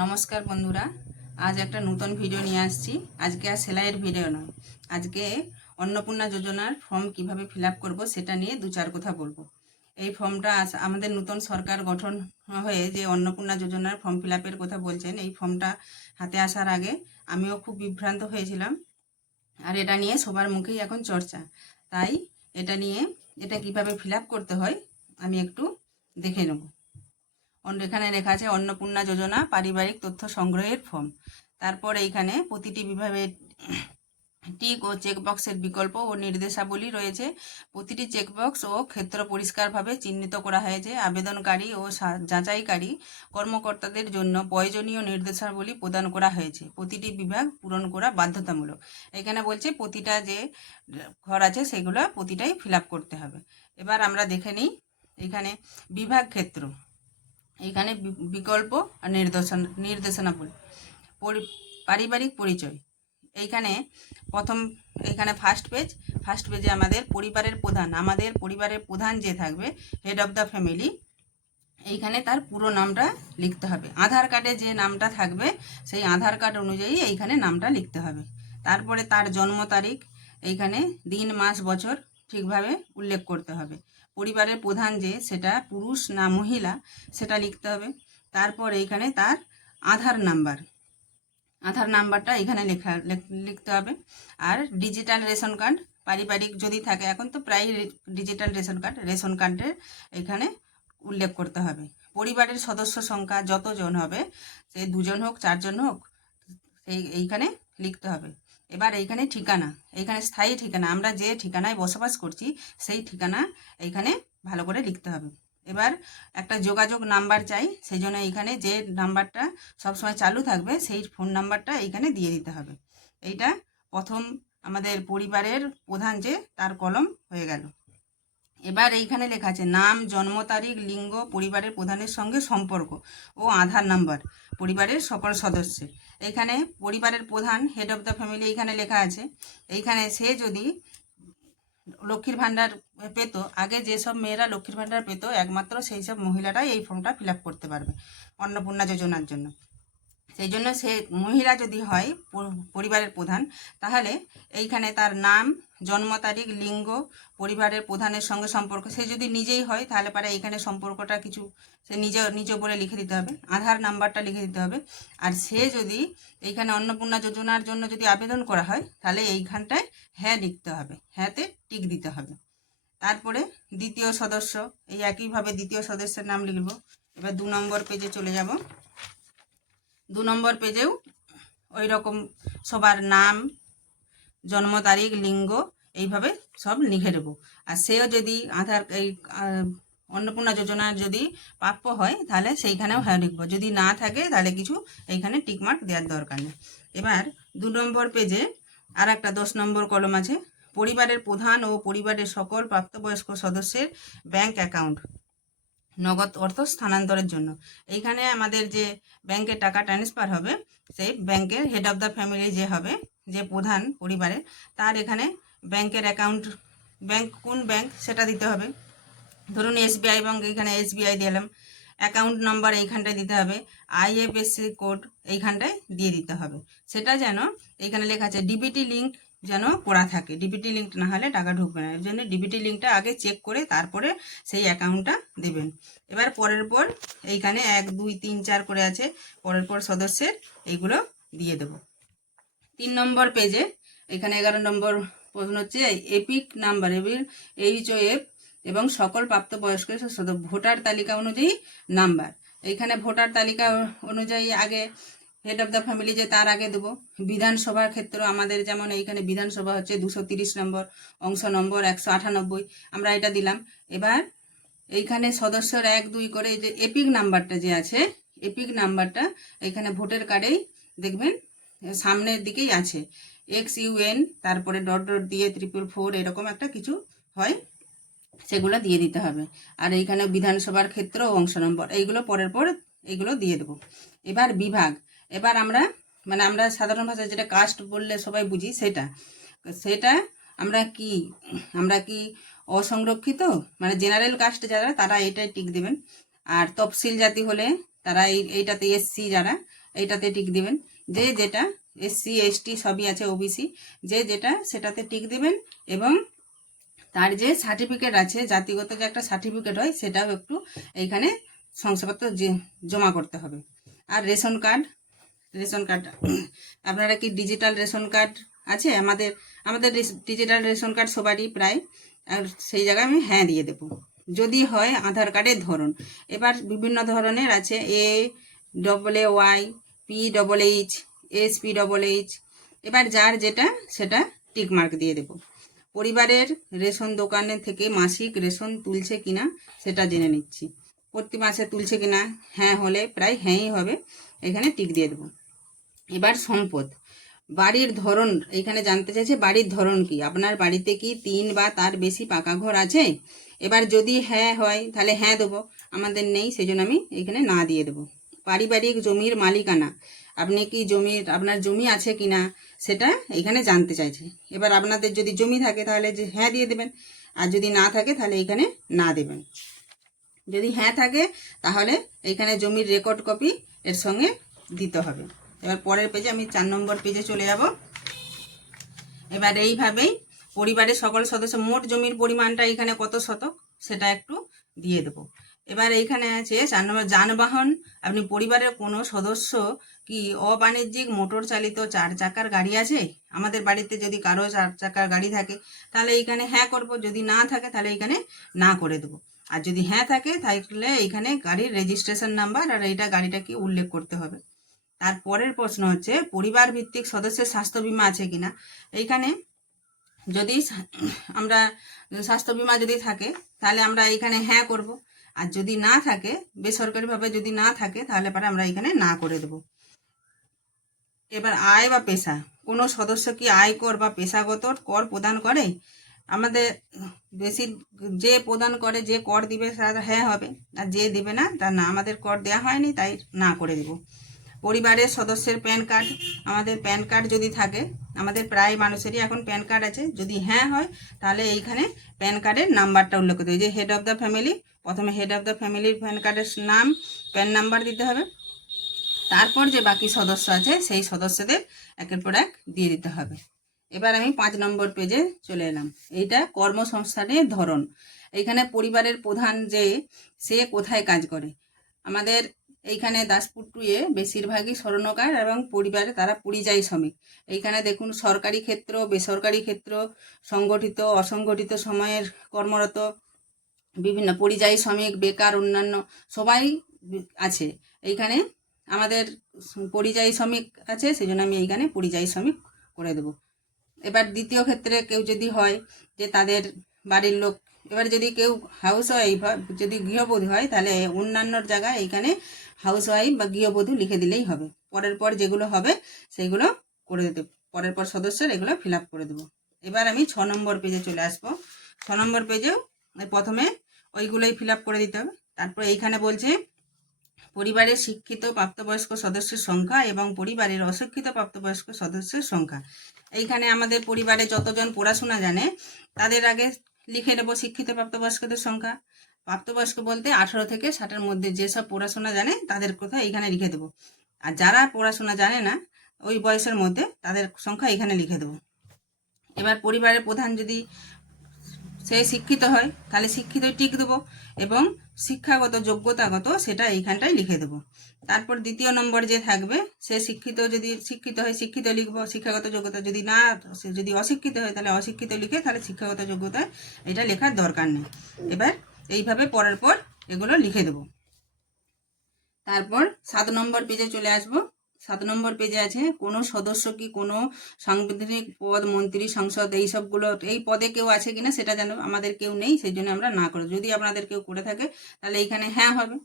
নমস্কার বন্ধুরা, আজ একটা নতুন ভিডিও নিয়ে আসছি। আজকে আর সেলাইয়ের ভিডিও নয়, আজকে অন্নপূর্ণা যোজনার ফর্ম কিভাবে ফিল আপ করবো সেটা নিয়ে দু চার কথা বলবো। এই ফর্মটা আমাদের নতুন সরকার গঠন হয়ে যে অন্নপূর্ণা যোজনার ফর্ম ফিল আপের কথা বলছেন, এই ফর্মটা হাতে আসার আগে আমিও খুব বিভ্রান্ত হয়েছিলাম। আর এটা নিয়ে সবার মুখেই এখন চর্চা, তাই এটা কিভাবে ফিল আপ করতে হয় আমি একটু দেখে নেব। এখানে লেখা আছে অন্নপূর্ণা যোজনা পারিবারিক তথ্য সংগ্রহের ফর্ম। তারপর এইখানে প্রতিটি বিভাগের টিক ও চেকবক্সের বিকল্প ও নির্দেশাবলী রয়েছে। প্রতিটি চেকবক্স ও ক্ষেত্র পরিষ্কারভাবে চিহ্নিত করা হয়েছে। আবেদনকারী ও যাচাইকারী কর্মকর্তাদের জন্য প্রয়োজনীয় নির্দেশাবলী প্রদান করা হয়েছে। প্রতিটি বিভাগ পূরণ করা বাধ্যতামূলক। এখানে বলছে প্রতিটা যে ঘর আছে সেগুলো প্রতিটাই ফিল আপ করতে হবে। এবার আমরা দেখে নিই এখানে বিভাগ ক্ষেত্র, এখানে বিকল্প আর নির্দেশনাবলী। পারিবারিক পরিচয়, এইখানে এখানে ফার্স্ট পেজে আমাদের পরিবারের প্রধান যে থাকবে, হেড অফ দ্য ফ্যামিলি, এইখানে তার পুরো নামটা লিখতে হবে। আধার কার্ডে যে নামটা থাকবে সেই আধার কার্ড অনুযায়ী এইখানে নামটা লিখতে হবে। তারপরে তার জন্ম তারিখ, এইখানে দিন মাস বছর ঠিকভাবে উল্লেখ করতে হবে। পরিবারের প্রধান যে, সেটা পুরুষ না মহিলা সেটা লিখতে হবে। তারপর এইখানে তার আধার নাম্বারটা এখানে লিখতে হবে। আর ডিজিটাল রেশন কার্ড, পারিবারিক যদি থাকে, এখন তো প্রায় ডিজিটাল রেশন কার্ডের এখানে উল্লেখ করতে হবে। পরিবারের সদস্য সংখ্যা যতজন হবে, সে 2জন হোক 4জন হোক, এইখানে লিখতে হবে। এবার এইখানে ঠিকানা, এইখানে স্থায়ী ঠিকানা, আমরা যে ঠিকানায় বসবাস করছি সেই ঠিকানা এইখানে ভালো করে লিখতে হবে। এবার একটা যোগাযোগ নাম্বার চাই, সেই জন্য এইখানে যে নাম্বারটা সবসময় চালু থাকবে সেই ফোন নাম্বারটা এইখানে দিয়ে দিতে হবে। এইটা প্রথম আমাদের পরিবারের প্রধান যে, তার কলম হয়ে গেল। এবার এইখানে লেখা আছে নাম, জন্ম তারিখ, লিঙ্গ, পরিবারের প্রধানের সঙ্গে সম্পর্ক ও আধার নাম্বার পরিবারের সকল সদস্যের। এইখানে পরিবারের প্রধান, হেড অফ দ্য ফ্যামিলি এইখানে লেখা আছে। এইখানে সে যদি লক্ষ্মীর ভাণ্ডার পেত, আগে যেসব মেয়েরা লক্ষ্মীর ভাণ্ডার পেত, একমাত্র সেই সব মহিলারাই এই ফর্মটা ফিল আপ করতে পারবে অন্নপূর্ণা যোজনার জন্য। সেই জন্য সে মহিলা যদি হয় পরিবারের প্রধান, তাহলে এইখানে তার নাম, জন্ম তারিখ, লিঙ্গ, পরিবারের প্রধানের সঙ্গে সম্পর্ক, সে যদি নিজেই হয় তাহলে পারে এইখানে সম্পর্কটা কিছু সে নিজ বলে লিখে দিতে হবে। আধার নাম্বারটা লিখে দিতে হবে। আর সে যদি এইখানে অন্নপূর্ণা যোজনার জন্য যদি আবেদন করা হয়, তাহলে এইখানটায় হ্যাঁ লিখতে হবে, হ্যাঁতে টিক দিতে হবে। তারপরে দ্বিতীয় সদস্য, এই একইভাবে দ্বিতীয় সদস্যের নাম লিখব। এবার 2 নম্বর পেজে চলে যাব। 2 নম্বর পেজেও ওই রকম সবার নাম, জন্ম তারিখ, লিঙ্গ এইভাবে সব লিখে দেব। আর সেও যদি অন্নপূর্ণা যোজনার যদি প্রাপ্য হয়, তাহলে সেইখানেও হ্যাঁ লিখবো। যদি না থাকে তাহলে কিছু এইখানে টিকমার্ক দেওয়ার দরকার নেই। এবার 2 নম্বর পেজে আর একটা 10 নম্বর কলম আছে, পরিবারের প্রধান ও পরিবারের সকল প্রাপ্তবয়স্ক সদস্যের ব্যাংক অ্যাকাউন্ট নগদ অর্থ স্থানান্তরের জন্য। এইখানে আমাদের যে ব্যাংকে টাকা ট্রান্সফার হবে, সেই ব্যাংকের হেড অফ দ্য ফ্যামিলি যে হবে, যে প্রধান পরিবারের, তার এখানে ব্যাংকের অ্যাকাউন্ট, কোন ব্যাংক সেটা দিতে হবে। ধরুন SBI ব্যাংক, এইখানে SBI দিলাম। অ্যাকাউন্ট নাম্বার এইখানটায় দিতে হবে। IFSC কোড এইখানটায় দিয়ে দিতে হবে। সেটা যেন এইখানে লেখা আছে ডিবিটি লিঙ্ক যেন করা থাকে। ডিবিটি লিঙ্ক না হলে টাকা ঢুকবে না, এর জন্য ডিবিটি লিঙ্কটা আগে চেক করে তারপরে সেই অ্যাকাউন্টটা দেবেন। এবার পরের পর এইখানে 1 2 3 4 করে আছে, পরের পর সদস্যের এইগুলো দিয়ে দেব। 3 নম্বর পেজে এখানে 11 নম্বর প্রশ্ন হচ্ছে এপিক নাম্বার HOF এবং সকল প্রাপ্তবয়স্কের ভোটার তালিকা অনুযায়ী নাম্বার। এইখানে ভোটার তালিকা অনুযায়ী আগে হেড অফ দ্য ফ্যামিলি যে, তার আগে দেবো। বিধানসভার ক্ষেত্রে আমাদের যেমন এইখানে বিধানসভা হচ্ছে 230 নম্বর, অংশ নম্বর 198, আমরা এটা দিলাম। এবার এইখানে সদস্যর 1 2 করে যে এপিক নাম্বারটা যে আছে, এপিক নাম্বারটা এইখানে ভোটার কার্ডেই দেখবেন সামনের দিকেই আছে, XUN তারপরে ডট ডট দিয়ে 444 এরকম একটা কিছু হয়, সেগুলো দিয়ে দিতে হবে। আর এইখানে বিধানসভার ক্ষেত্র ও অংশ নম্বর এইগুলো পরের পর এইগুলো দিয়ে দেবো। এবার বিভাগ, এবার আমরা সাধারণ ভাষায় যেটা কাস্ট বললে সবাই বুঝি, সেটা আমরা কি অসংরক্ষিত, মানে জেনারেল কাস্ট যারা, তারা এইটাই টিক দেবেন। আর তফসিল জাতি হলে তারা এইটাতে SC যারা, এইটাতে টিক দিবেন। যে যেটা SC ST সবই আছে, OBC যে যেটা সেটাতে টিক দিবেন। এবং তার যে সার্টিফিকেট আছে, জাতিগত যে একটা সার্টিফিকেট হয়, সেটাও একটু এইখানে শংসাপত্র যে জমা করতে হবে। আর রেশন কার্ড আপনারা কি ডিজিটাল রেশন কার্ড আছে? আমাদের ডিজিটাল রেশন কার্ড সবারই প্রায়, আর সেই জায়গায় আমি হ্যাঁ দিয়ে দেব। যদি হয় আধার কার্ডের ধরন, এবার বিভিন্ন ধরনের আছে, AAY, PHH, SPHH, এবার যার যেটা সেটা টিক মার্ক দিয়ে দেব। পরিবারের রেশন দোকানে থেকে মাসিক রেশন তুলছে কিনা সেটা জেনে নিচ্ছি। প্রতি মাসে তুলছে কিনা, হ্যাঁ হলে প্রায় হ্যাঁই হবে, এখানে টিক দিয়ে দেবো। এবার সম্পদ, বাড়ির ধরন এখানে জানতে চাইছে, বাড়ির ধরন কি, আপনার বাড়িতে কি 3 বা তার বেশি পাকা ঘর আছে? এবার যদি হ্যাঁ হয় তাহলে হ্যাঁ দেবো, আমাদের নেই সেই জন্য আমি এখানে না দিয়ে দেবো। পারিবারিক জমির মালিকানা, আপনি কি আপনার জমি আছে কিনা সেটা এখানে জানতে চাইছে। এবার আপনাদের যদি জমি থাকে তাহলে যে হ্যাঁ দিয়ে দেবেন, আর যদি না থাকে তাহলে এখানে না দেবেন। যদি হ্যাঁ থাকে তাহলে এখানে জমির রেকর্ড কপি এর সঙ্গে দিতে হবে। এবার পরের পেজে আমি 4 নম্বর পেজে চলে যাব। এবার এইভাবেই পরিবারের সকল সদস্য মোট জমির পরিমাণটা এখানে কত শতক সেটা একটু দিয়ে দেবো। এবার এইখানে আছে 4 নম্বর, যানবাহন, আপনি পরিবারের কোনো সদস্য কি অবাণিজ্যিক মোটর চালিত 4 চাকার গাড়ি আছে? আমাদের বাড়িতে যদি কারো 4 চাকার গাড়ি থাকে তাহলে এইখানে হ্যাঁ করব, যদি না থাকে তাহলে এখানে না করে দেবো। আর যদি হ্যাঁ থাকে তাহলে এইখানে গাড়ির রেজিস্ট্রেশন নাম্বার আর এইটা গাড়িটা কি উল্লেখ করতে হবে। তারপরের প্রশ্ন হচ্ছে পরিবার ভিত্তিক সদস্যের স্বাস্থ্য বীমা আছে কিনা। এইখানে যদি আমরা স্বাস্থ্য বীমা যদি থাকে তাহলে আমরা এখানে হ্যাঁ করব, আর যদি না থাকে, বেসরকারিভাবে যদি না থাকে তাহলে পরে আমরা এখানে না করে দেব। এবার আয় বা পেশা, কোনো সদস্য কি আয়কর বা পেশাগত কর প্রদান করে? আমাদের বেশি যে প্রদান করে, যে কর দিবে তার হ্যাঁ হবে, আর যে দেবে না তার না। আমাদের কর দেওয়া হয়নি তাই না করে দেব। পরিবারের সদস্যের প্যান কার্ড, আমাদের প্যান কার্ড যদি থাকে, আমাদের প্রায় মানুষেরই এখন প্যান কার্ড আছে, যদি হ্যাঁ হয় তাহলে এইখানে প্যান কার্ডের নাম্বারটা উল্লেখ করতে হবে। যে হেড অফ দ্য ফ্যামিলি, প্রথমে হেড অফ দ্য ফ্যামিলির প্যান কার্ডের নাম, প্যান নাম্বার দিতে হবে। তারপর যে বাকি সদস্য আছে সেই সদস্যদের একের পর এক দিয়ে দিতে হবে। এবার আমি 5 নম্বর পেজে চলে এলাম। এইটা কর্মসংস্থানের ধরন। এইখানে পরিবারের প্রধান যে সে কোথায় কাজ করে, আমাদের এইখানে দাসপুর 2-এ বেশিরভাগই স্বর্ণকার এবং পরিবারে তারা পরিযায়ী শ্রমিক। এইখানে দেখুন সরকারি ক্ষেত্র, বেসরকারি ক্ষেত্র, সংগঠিত অসংগঠিত সময়ের কর্মরত, বিভিন্ন পরিযায়ী শ্রমিক, বেকার, অন্যান্য সবাই আছে। এইখানে আমাদের পরিযায়ী শ্রমিক আছে, সেই জন্য আমি এইখানে পরিযায়ী শ্রমিক করে দেব। এবার দ্বিতীয় ক্ষেত্রে কেউ যদি হয় যে তাদের বাড়ির লোক, এবার যদি কেউ হাউস ওয়াইফ, যদি গৃহবধূ হয় তাহলে অন্যান্যর জায়গায় এইখানে হাউস ওয়াইফ বা গৃহবধূ লিখে দিলেই হবে। পরের পর যেগুলো হবে সেইগুলো করে দেব, পরের পর সদস্যের এগুলো ফিল আপ করে দেবো। এবার আমি 6 নম্বর পেজে চলে আসবো। 6 নম্বর পেজেও প্রথমে ওইগুলোই ফিল আপ করে দিতে হবে। তারপর এইখানে বলছে পরিবারের শিক্ষিত প্রাপ্তবয়স্ক সদস্যের সংখ্যা এবং পরিবারের অশিক্ষিত প্রাপ্তবয়স্ক সদস্যের সংখ্যা। এইখানে আমাদের পরিবারে যতজন পড়াশোনা জানে তাদের আগে লিখে নেব শিক্ষিত প্রাপ্তবয়স্কদের সংখ্যা। প্রাপ্তবয়স্ক বলতে 18 থেকে 60-এর মধ্যে যেসব পড়াশোনা জানে তাদের কথা এইখানে লিখে দেবো। আর যারা পড়াশোনা জানে না ওই বয়সের মধ্যে তাদের সংখ্যা এখানে লিখে দেবো। এবার পরিবারের প্রধান যদি সে শিক্ষিত হয় তাহলে শিক্ষিত টিক দেবো, এবং শিক্ষাগত যোগ্যতাগত সেটা এইখানটায় লিখে দেবো। তারপর দ্বিতীয় নম্বর যে থাকবে সে শিক্ষিত, যদি শিক্ষিত হয় শিক্ষিত লিখবো, শিক্ষাগত যোগ্যতা যদি না, সে যদি অশিক্ষিত হয় তাহলে অশিক্ষিত লিখে, তাহলে শিক্ষাগত যোগ্যতা এটা লেখার দরকার নেই। এবার এইভাবে পরের পর এগুলো লিখে দেবো। তারপর 7 নম্বর পেজে চলে আসবো। 7 নম্বর পেজে আছে কোনো সদস্য কি কোনো সাংবিধানিক পদ, মন্ত্রী, সংসদ, এই সবগুলো, এই পদে কেউ আছে কিনা সেটা জানো, আমাদের কেউ নেই সেই জন্য আমরা না করে। যদি আপনাদের কেউ করে থাকে তাহলে এইখানে হ্যাঁ হবে।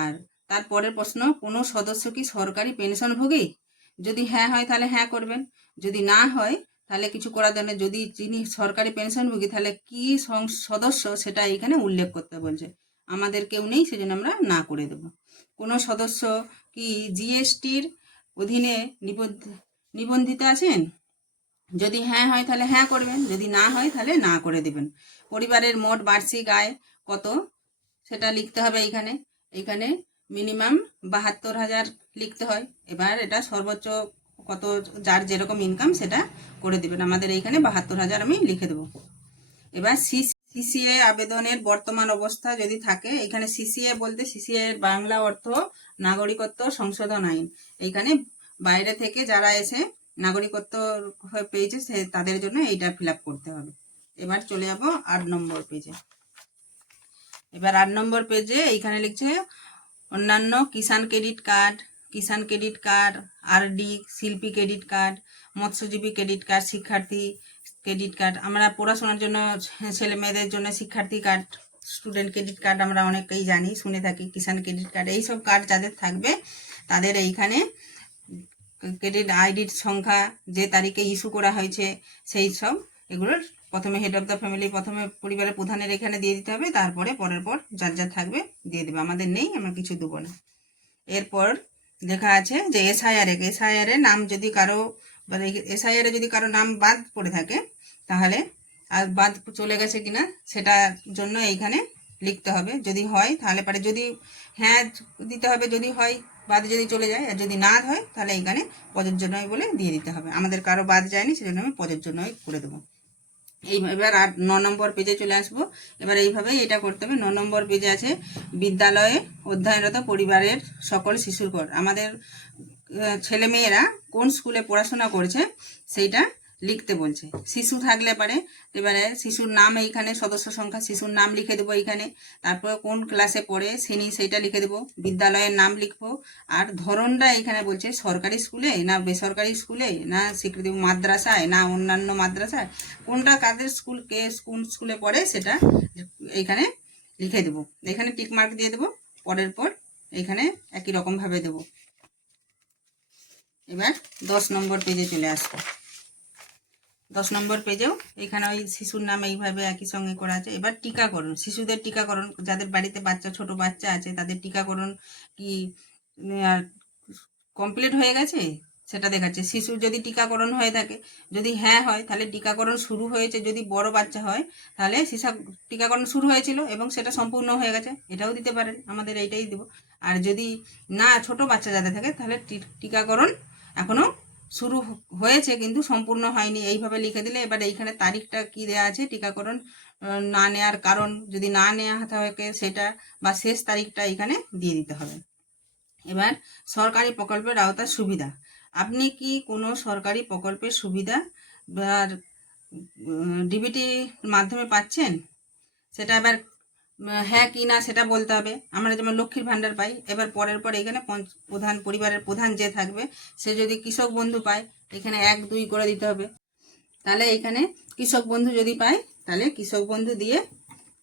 আর তারপরের প্রশ্ন, কোনো সদস্য কি সরকারি পেনশনভোগী? যদি হ্যাঁ হয় তাহলে হ্যাঁ করবেন, যদি না হয় তাহলে কিছু করার জন্য, যদি যিনি সরকারি পেনশনভোগী তাহলে কি সদস্য সেটা এইখানে উল্লেখ করতে বলছে। আমাদের কেউ নেই সেজন্য আমরা না করে দেব। কোনো সদস্য কি জিএসটির অধীনে নিবন্ধিত আছেন? যদি হ্যাঁ হয় তাহলে হ্যাঁ করবেন, যদি না হয় তাহলে না করে দেবেন। পরিবারের মোট বার্ষিক আয় কত সেটা লিখতে হবে এইখানে। এইখানে মিনিমাম 72,000 লিখতে হয়। এবার এটা সর্বোচ্চ কত, যার যেরকম ইনকাম সেটা করে দেবেন। আমাদের এইখানে 72,000 আমি লিখে দেবো। এবার সিসিএ আবেদনের বর্তমান অবস্থা যদি থাকে, এখানে সিসিএ বলতে সিসিএ এর বাংলা অর্থ নাগরিকত্ব সংশোধন আইন। এইখানে বাইরে থেকে যারা এসে নাগরিকত্ব পেয়েছে তাদের জন্য এইটা ফিল আপ করতে হবে। এবার চলে যাব 8 নম্বর পেজে। এবার 8 নম্বর পেজে এইখানে লিখছে অন্যান্য কিষাণ ক্রেডিট কার্ড, আরডি, শিল্পী ক্রেডিট কার্ড, মৎস্যজীবী ক্রেডিট কার্ড, শিক্ষার্থী ক্রেডিট কার্ড। আমরা পড়াশোনার জন্য ছেলে মেয়েদের জন্য শিক্ষার্থী কার্ড, স্টুডেন্ট ক্রেডিট কার্ড আমরা অনেকেই জানি, শুনে থাকি। কিষাণ ক্রেডিট কার্ড, এইসব কার্ড যাদের থাকবে তাদের এইখানে ক্রেডিট আইডির সংখ্যা, যে তারিখে ইস্যু করা হয়েছে সেই সব, এগুলোর প্রথমে হেড অফ দ্য ফ্যামিলি, প্রথমে পরিবারের প্রধানের এখানে দিয়ে দিতে হবে, তারপরে পরের পর যার যার থাকবে দিয়ে দেবে। আমাদের নেই, আমরা কিছু দেবো না। এরপর লেখা আছে যে এসআইআর এ নাম যদি কারো, এসআইআর এ যদি কারো নাম বাদ পড়ে থাকে তাহলে, আর বাদ চলে গেছে কিনা সেটার জন্য এইখানে লিখতে হবে। যদি হয় তাহলে পারে, যদি হ্যাঁ দিতে হবে, যদি হয় বাদ যদি চলে যায়, আর যদি না হয় তাহলে এইখানে প্রযোজ্য নয় বলে দিয়ে দিতে হবে। আমাদের কারো বাদ যায়নি, সেজন্য আমি প্রযোজ্য নয় করে দেবো। এবার আর 9 নম্বর পেজে চলে আসবো। এবার এইভাবেই এটা করতে হবে। 9 নম্বর পেজে আছে বিদ্যালয়ে অধ্যয়নরত পরিবারের সকল শিশুর কর। আমাদের ছেলেমেয়েরা কোন স্কুলে পড়াশোনা করছে সেইটা লিখতে বলছে। শিশু থাকলে পারে, এবারে শিশুর নাম, এইখানে সদস্য সংখ্যা, শিশুর নাম লিখে দেবো এইখানে। তারপরে কোন ক্লাসে পড়ে শ্রেণী সেইটা লিখে দেবো, বিদ্যালয়ের নাম লিখবো। আর ধরনটা এইখানে বলছে সরকারি স্কুলে না বেসরকারি স্কুলে না স্বীকৃতি মাদ্রাসায় না অন্যান্য মাদ্রাসায়, কোনটা কাদের স্কুল, কে কোন স্কুলে পড়ে সেটা এইখানে লিখে দেবো। এখানে টিক মার্ক দিয়ে দেবো, পরের পর এইখানে একই রকমভাবে দেবো। এবার 10 নম্বর পেজে চলে আসবো। 10 নম্বর পেজেও এখানে ওই শিশুর নাম এইভাবে একই সঙ্গে করা আছে। এবার টিকাকরণ, শিশুদের টিকাকরণ, যাদের বাড়িতে বাচ্চা, ছোট বাচ্চা আছে তাদের টিকাকরণ কি কমপ্লিট হয়ে গেছে সেটা দেখাচ্ছে। শিশুর যদি টিকাকরণ হয়ে থাকে, যদি হ্যাঁ হয় তাহলে টিকাকরণ শুরু হয়েছে। যদি বড় বাচ্চা হয় তাহলে টিকাকরণ শুরু হয়েছিল এবং সেটা সম্পূর্ণ হয়ে গেছে, এটাও দিতে পারেন, আমাদের এইটাই দেব। আর যদি না, ছোট বাচ্চা যাদের থাকে তাহলে টিকাকরণ এখনো শুরু হয়েছে কিন্তু সম্পূর্ণ হয়নি, এইভাবে লিখে দিলে। এবার এইখানে তারিখটা কি দেওয়া আছে, টিকাকরণ না নেওয়ার কারণ যদি না নেওয়া থাকে সেটা, বা শেষ তারিখটা এখানে দিয়ে দিতে হবে। এবার সরকারি প্রকল্পের আওতার সুবিধা, আপনি কি কোনো সরকারি প্রকল্পের সুবিধা বা ডিবিটি মাধ্যমে পাচ্ছেন, সেটা এবার হ্যাঁ কি না সেটা বলতে হবে। আমরা যেমন লক্ষ্মীর ভাণ্ডার পাই, এবার পরের পর এখানে প্রধান, পরিবারের প্রধান যে থাকবে সে যদি কৃষক বন্ধু পায়, এখানে 1 2 করে দিতে হবে। তাহলে এখানে কৃষক বন্ধু যদি পায় তাহলে কৃষক বন্ধু দিয়ে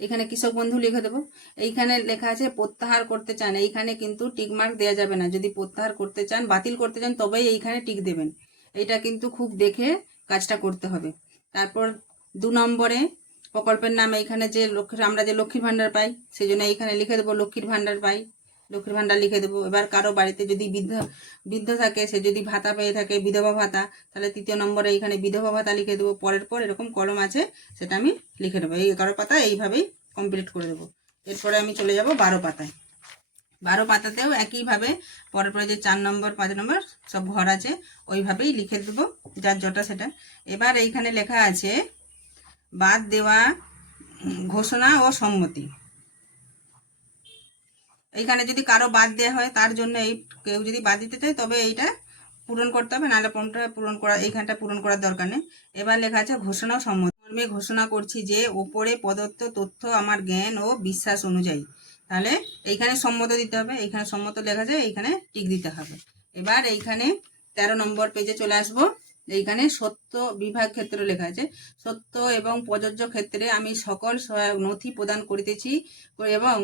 এখানে কৃষক বন্ধু লিখে দেবো। এইখানে লেখা আছে প্রত্যাহার করতে চান, এইখানে কিন্তু টিক মার্ক দেওয়া যাবে না। যদি প্রত্যাহার করতে চান, বাতিল করতে চান, তবেই এইখানে টিক দেবেন। এইটা কিন্তু খুব দেখে কাজটা করতে হবে। তারপর 2 নম্বরে প্রকল্পের নাম, এইখানে যে আমরা যে লক্ষ্মীর ভাণ্ডার পাই সেই জন্য এইখানে লিখে দেবো লক্ষ্মীর ভাণ্ডার পাই, লক্ষ্মীর ভাণ্ডার লিখে দেবো। এবার কারো বাড়িতে যদি বৃদ্ধ থাকে, সে যদি ভাতা পেয়ে থাকে, বিধবা ভাতা, তাহলে 3য় নম্বরে এইখানে বিধবা ভাতা লিখে দেবো। পরের পর এরকম কলম আছে সেটা আমি লিখে দেবো। এই 11 পাতা এইভাবেই কমপ্লিট করে দেবো। এরপরে আমি চলে যাব 12 পাতায়। 12 পাতাতেও একইভাবে পরের পরে যে 4 নম্বর 5 নম্বর সব ঘর আছে ওইভাবেই লিখে দেবো, যার যটা সেটা। এবার এইখানে লেখা আছে বাদ দেওয়া ঘোষণা ও সম্মতি। এইখানে যদি কারো বাদ দেওয়া হয় তার জন্য, এই কেউ যদি বাদ দিতে চায় তবে এইটা পূরণ করতে হবে, নাহলে কোনটা পূরণ করা, এইখানটা পূরণ করার দরকার নেই। এবার লেখা আছে ঘোষণা ও সম্মতি। মর্মে ঘোষণা করছি যে ওপরে প্রদত্ত তথ্য আমার জ্ঞান ও বিশ্বাস অনুযায়ী, তাহলে এইখানে সম্মত দিতে হবে। এইখানে সম্মত লেখা আছে, এইখানে টিক দিতে হবে। এবার এইখানে 13 নম্বর পেজে চলে আসবো। এইখানে সত্য বিভাগ ক্ষেত্র লেখা আছে, সত্য এবং প্রযোজ্য ক্ষেত্রে আমি সকল সহায়ক নথি প্রদান করিতেছি এবং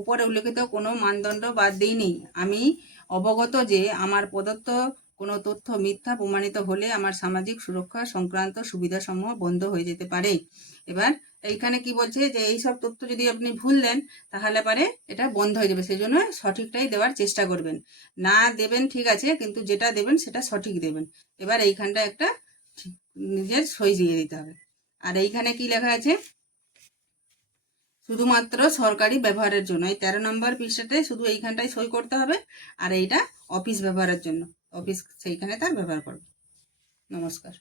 উপরে উল্লেখিত কোনো মানদণ্ড বাদ দিইনি। আমি অবগত যে আমার প্রদত্ত কোনো তথ্য মিথ্যা প্রমাণিত হলে আমার সামাজিক সুরক্ষা সংক্রান্ত সুবিধাসমূহ বন্ধ হয়ে যেতে পারে। এবার এইখানে কি বলছে যে এই সব তথ্য যদি আপনি ভুল দেন তাহলে পারে এটা বন্ধ হয়ে যাবে, সেই জন্য সঠিকটাই দেওয়ার চেষ্টা করবেন। না দেবেন ঠিক আছে, কিন্তু যেটা দেবেন সেটা সঠিক দেবেন। এবার এইখানটা একটা নিজের সই দিয়ে দিতে হবে। আর এইখানে কি লেখা আছে, শুধুমাত্র সরকারি ব্যবহারের জন্য। এই 13 নম্বর পৃষ্ঠাতে শুধু এইখানটায় সই করতে হবে, আর এইটা অফিস ব্যবহারের জন্য, অফিস সেইখানে তার ব্যবহার করবে। নমস্কার।